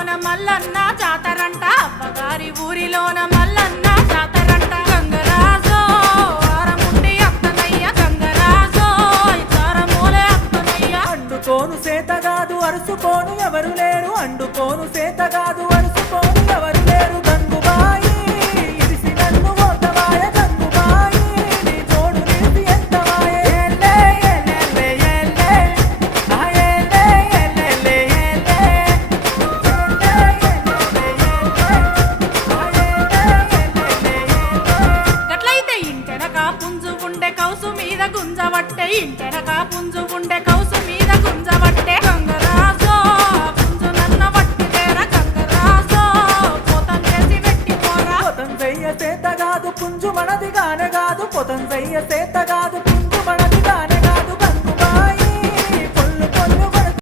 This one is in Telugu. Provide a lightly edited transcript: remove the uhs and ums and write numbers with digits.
ఊరిలోన మల్లన్న జాతరంట అవ్వగారి ఊరిలోన మల్లన్న జాతరంట గంగరాజో ఆరముండి అత్తనయ్య గంగరాజో ఇతారమూలే అత్తనయ్య అండుకోను సేతగాదు అరుసుకోను ఎవరు లేరు అండుకోను సేతగాదు అరుసుకోను ఎవరు